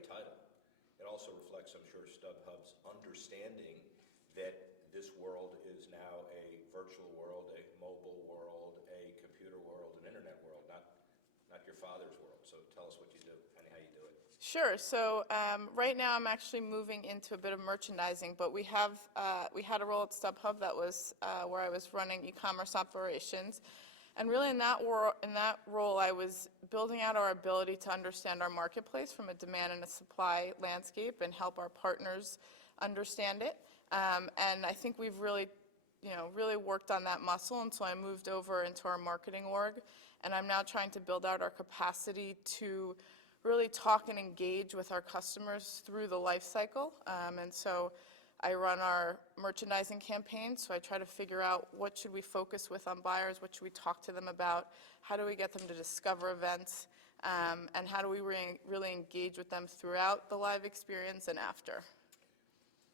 great title. It also reflects, I'm sure, StubHub's understanding that this world is now a virtual world, a mobile world, a computer world, an internet world, not your father's world. So tell us what you do and how you do it. Sure. So right now I'm actually moving into a bit of merchandising, but we had a role at StubHub that was where I was running e-commerce operations. And really in that role, I was building out our ability to understand our marketplace from a demand and a supply landscape and help our partners understand it. And I think we've really worked on that muscle, and so I moved over into our marketing org, and I'm now trying to build out our capacity to really talk and engage with our customers through the life cycle. And so I run our merchandising campaign, so I try to figure out what should we focus with on buyers, what should we talk to them about, how do we get them to discover events, and how do we really engage with them throughout the live experience and after.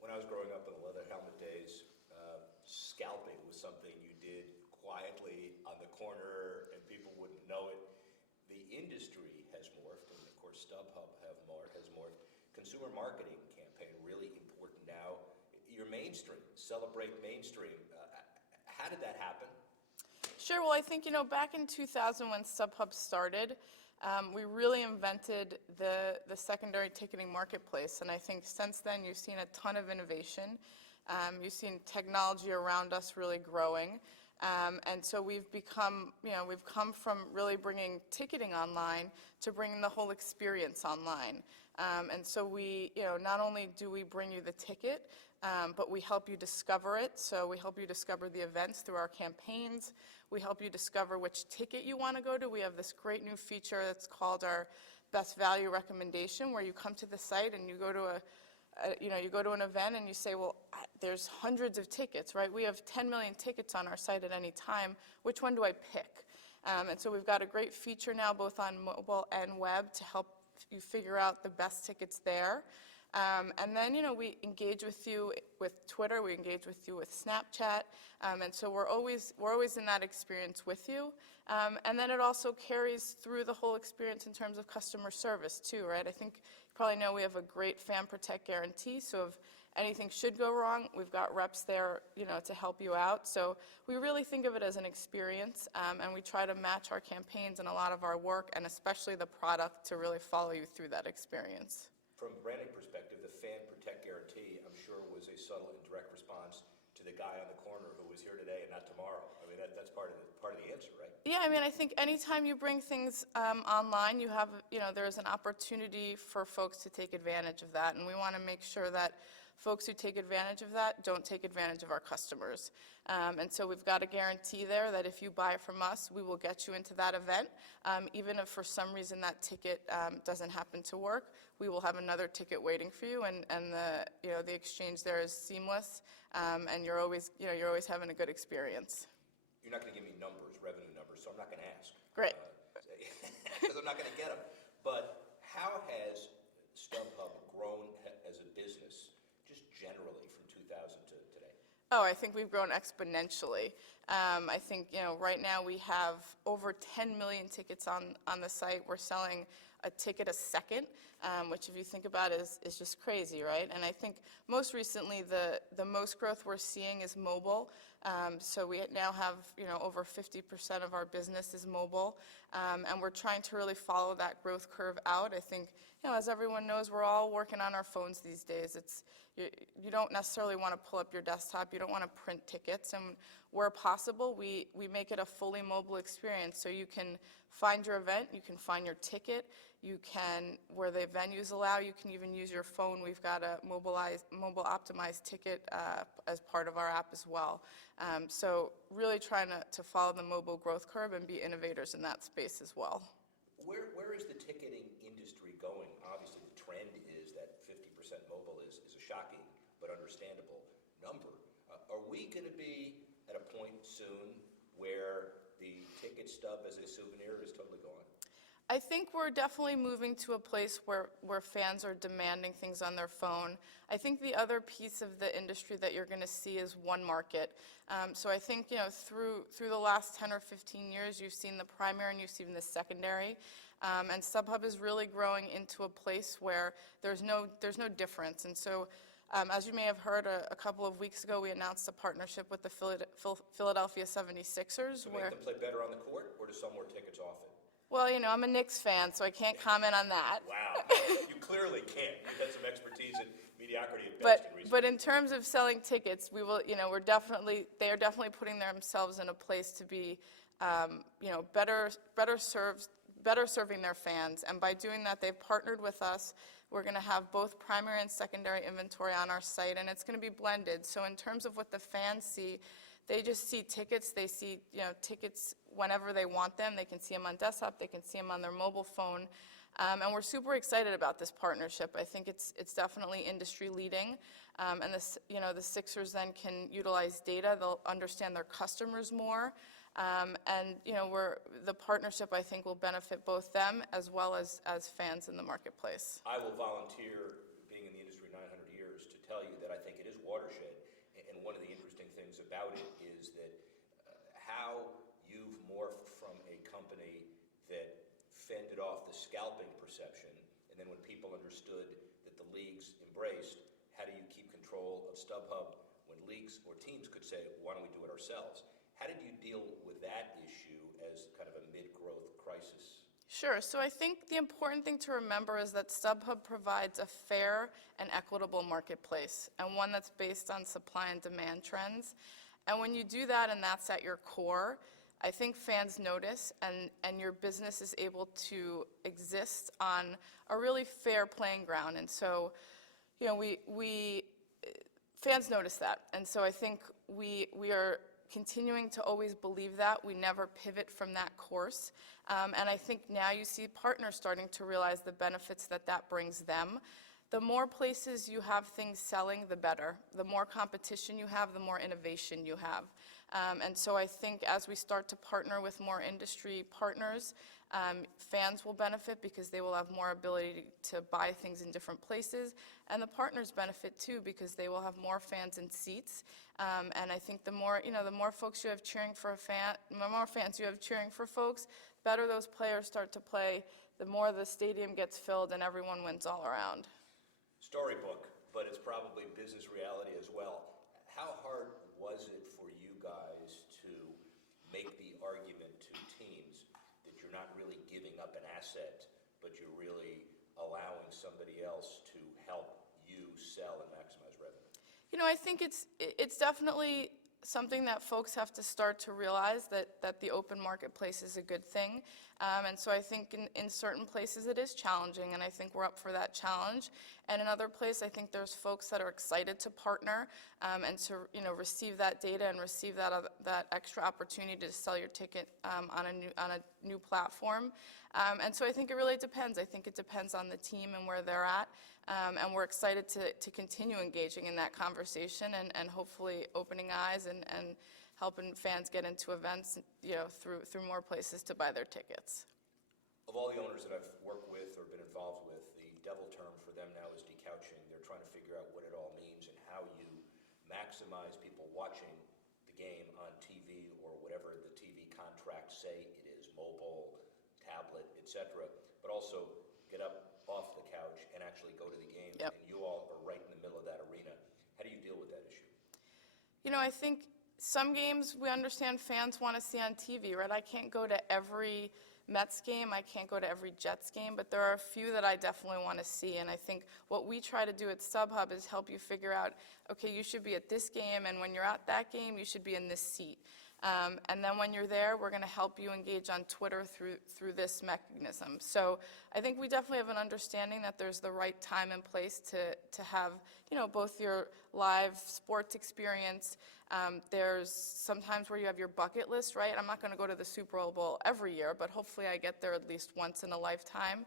When I was growing up in the leather helmet days, scalping was something you did quietly on the corner and people wouldn't know it. The industry has morphed, and of course StubHub has morphed. Consumer marketing campaign, really important now. You're mainstream, celebrate mainstream. How did that happen? Sure. Well, I think, back in 2000 when StubHub started, we really invented the secondary ticketing marketplace. And I think since then you've seen a ton of innovation. You've seen technology around us really growing. And so we've come from really bringing ticketing online to bringing the whole experience online. And so not only do we bring you the ticket, but we help you discover it. So we help you discover the events through our campaigns. We help you discover which ticket you want to go to. We have this great new feature that's called our Best Value Recommendation, where you come to the site and you go to an event and you say, well, there's hundreds of tickets, right? We have 10 million tickets on our site at any time. Which one do I pick? And so we've got a great feature now, both on mobile and web, to help you figure out the best tickets there. And then, we engage with you with Twitter, we engage with you with Snapchat, and so we're always in that experience with you. And then it also carries through the whole experience in terms of customer service too, right? I think you probably know we have a great fan protect guarantee, so if anything should go wrong, we've got reps there, to help you out. So we really think of it as an experience, and we try to match our campaigns and a lot of our work, and especially the product, to really follow you through that experience. From a branding perspective, the Fan Protect Guarantee, I'm sure, was a subtle and direct response to the guy on the corner who was here today and not tomorrow. I mean, that's part of the answer, right? Yeah, I mean, I think anytime you bring things online, there's an opportunity for folks to take advantage of that, and we want to make sure that folks who take advantage of that don't take advantage of our customers. And so we've got a guarantee there that if you buy from us, we will get you into that event. Even if for some reason that ticket doesn't happen to work, we will have another ticket waiting for you, and the exchange there is seamless, and you're always having a good experience. You're not going to give me revenue numbers, so I'm not going to ask. Great. Because I'm not going to get them. But how has StubHub grown as a business, just generally from 2000 to today? Oh, I think we've grown exponentially. I think, right now we have over 10 million tickets on the site. We're selling a ticket a second, which if you think about it is just crazy, right? And I think most recently the most growth we're seeing is mobile. So we now have, over 50% of our business is mobile, and we're trying to really follow that growth curve out. I think, as everyone knows, we're all working on our phones these days. You don't necessarily want to pull up your desktop. You don't want to print tickets, and where possible, we make it a fully mobile experience. So you can find your event, you can find your ticket, you can, where the venues allow, you can even use your phone. We've got a mobile optimized ticket as part of our app as well. So really trying to follow the mobile growth curve and be innovators in that space as well. Where is the ticketing industry going? Obviously, the trend is that 50% mobile is a shocking but understandable number. Are we going to be at a point soon where the ticket stub as a souvenir is totally gone? I think we're definitely moving to a place where fans are demanding things on their phone. I think the other piece of the industry that you're going to see is one market. So I think, through the last 10 or 15 years, you've seen the primary and you've seen the secondary. And StubHub is really growing into a place where there's no difference. And so, as you may have heard, a couple of weeks ago, we announced a partnership with the Philadelphia 76ers. To make them play better on the court, or to sell more tickets off it? Well, I'm a Knicks fan, so I can't comment on that. Wow, you clearly can't. You've had some expertise in mediocrity at best in recent But in terms of selling tickets, we will, they are definitely putting themselves in a place to be, better serving their fans. And by doing that, they've partnered with us. We're going to have both primary and secondary inventory on our site, and it's going to be blended. So in terms of what the fans see, they just see tickets. They see, tickets whenever they want them. They can see them on desktop. They can see them on their mobile phone. And we're super excited about this partnership. I think it's definitely industry leading. And the Sixers then can utilize data. They'll understand their customers more. And the partnership, I think, will benefit both them as well as fans in the marketplace. I will volunteer, being in the industry 900 years, to tell you that I think it is watershed. And one of the interesting things about it is that how you've morphed from a company that fended off the scalping perception, and then when people understood that the leagues embraced, how do you keep control of StubHub when leagues or teams could say, why don't we do it ourselves? How did you deal with that issue as kind of a mid-growth crisis? Sure. So I think the important thing to remember is that StubHub provides a fair and equitable marketplace, and one that's based on supply and demand trends. And when you do that and that's at your core, I think fans notice, and your business is able to exist on a really fair playing ground. And so, fans notice that. And so I think we are continuing to always believe that. We never pivot from that course. And I think now you see partners starting to realize the benefits that brings them. The more places you have things selling, the better. The more competition you have, the more innovation you have. And so I think as we start to partner with more industry partners, fans will benefit because they will have more ability to buy things in different places. And the partners benefit too because they will have more fans in seats. And I think the more folks you have cheering for the more fans you have cheering for folks, better those players start to play, the more the stadium gets filled and everyone wins all around. Storybook, but it's probably business reality as well. How hard was it for you guys to make the argument to teams that you're not really giving up an asset, but you're really allowing somebody else to help you sell and maximize revenue? I think it's definitely something that folks have to start to realize that the open marketplace is a good thing. And so I think in certain places it is challenging, and I think we're up for that challenge. And in other places, I think there's folks that are excited to partner and to receive that data and receive that extra opportunity to sell your ticket on a new platform. And so I think it really depends. I think it depends on the team and where they're at. And we're excited to continue engaging in that conversation and hopefully opening eyes and helping fans get into events, through more places to buy their tickets. Of all the owners that I've worked with or been involved with, the devil term for them now is decouching. They're trying to figure out what it all means and how you maximize people watching the game on TV or whatever the TV contracts say it is, mobile, tablet, etc., but also get up off the couch and actually go to the game. Yep. And you all are right in the middle of that arena. How do you deal with that issue? I think some games we understand fans want to see on TV, right? I can't go to every Mets game, I can't go to every Jets game, but there are a few that I definitely want to see. And I think what we try to do at StubHub is help you figure out, okay, you should be at this game, and when you're at that game, you should be in this seat. And then when you're there, we're going to help you engage on Twitter through this mechanism. So I think we definitely have an understanding that there's the right time and place to have, both your live sports experience. There's sometimes where you have your bucket list, right? I'm not going to go to the Super Bowl every year, but hopefully I get there at least once in a lifetime.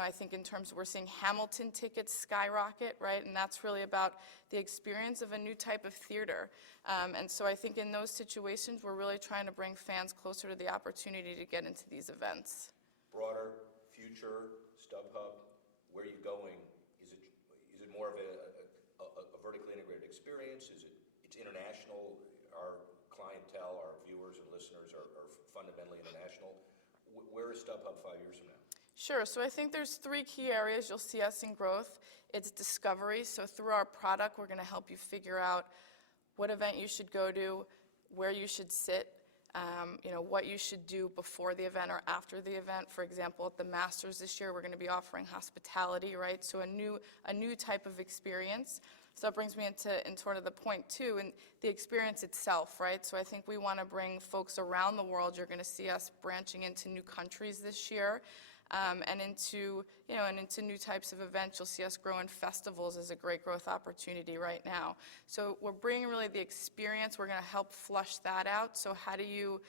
I think in terms of we're seeing Hamilton tickets skyrocket, right? And that's really about the experience of a new type of theater. And so I think in those situations, we're really trying to bring fans closer to the opportunity to get into these events. Broader, future, StubHub, where are you going? Is it more of a vertically integrated experience? It's international? Our clientele, our viewers and listeners are fundamentally international. Where is StubHub 5 years from now? Sure. So I think there's three key areas you'll see us in growth. It's discovery. So through our product, we're going to help you figure out what event you should go to, where you should sit, what you should do before the event or after the event. For example, at the Masters this year, we're going to be offering hospitality, right? So a new type of experience. So that brings me into sort of the point two, and the experience itself, right? So I think we want to bring folks around the world. You're going to see us branching into new countries this year. And into new types of events. You'll see us grow in festivals as a great growth opportunity right now. So we're bringing really the experience. We're going to help flush that out. So how do you,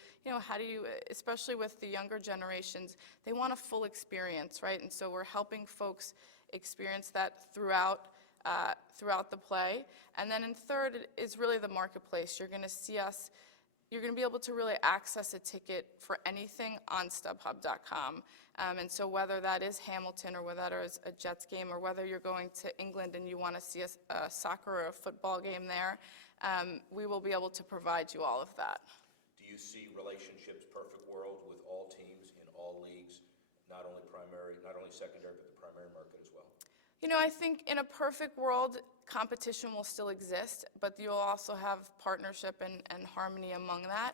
especially with the younger generations, they want a full experience, right? And so we're helping folks experience that throughout the play. And then in third is really the marketplace. You're going to see us. You're going to be able to really access a ticket for anything on StubHub.com. And so whether that is Hamilton or whether that is a Jets game or whether you're going to England and you want to see a soccer or a football game there, we will be able to provide you all of that. Do you see relationships, perfect world, with all teams in all leagues, not only secondary, but the primary market as well? I think in a perfect world, competition will still exist, but you'll also have partnership and harmony among that.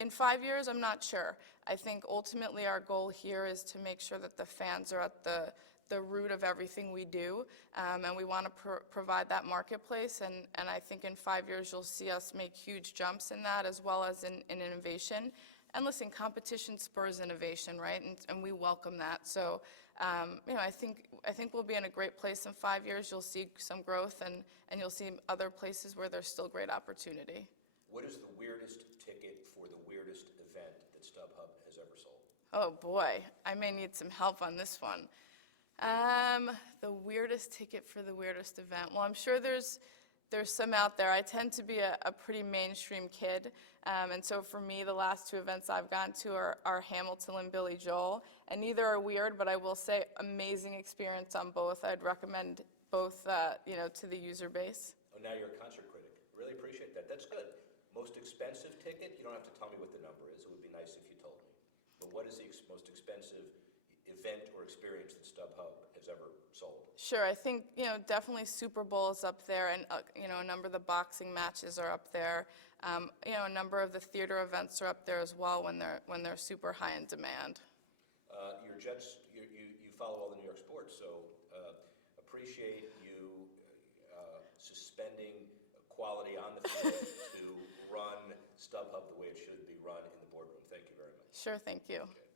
In 5 years, I'm not sure. I think ultimately our goal here is to make sure that the fans are at the root of everything we do, and we want to provide that marketplace, and I think in 5 years you'll see us make huge jumps in that as well as in innovation. And listen, competition spurs innovation, right? And we welcome that. So, I think we'll be in a great place in 5 years. You'll see some growth, and you'll see other places where there's still great opportunity. What is the weirdest ticket for the weirdest event that StubHub has ever sold? Oh boy, I may need some help on this one. The weirdest ticket for the weirdest event. Well, I'm sure there's some out there. I tend to be a pretty mainstream kid, and so for me, the last two events I've gone to are Hamilton and Billy Joel, and neither are weird, but I will say amazing experience on both. I'd recommend both, to the user base. Oh, now you're a concert critic. Really appreciate that. That's good. Most expensive ticket? You don't have to tell me what the number is. It would be nice if you told me. But what is the most expensive event or experience that StubHub has ever sold? Sure, I think, definitely Super Bowl is up there, and, a number of the boxing matches are up there. A number of the theater events are up there as well when they're super high in demand. Your Jets, you follow all the New York sports, so appreciate you suspending quality on the field to run StubHub the way it should be run in the boardroom. Thank you very much. Sure, thank you. Okay.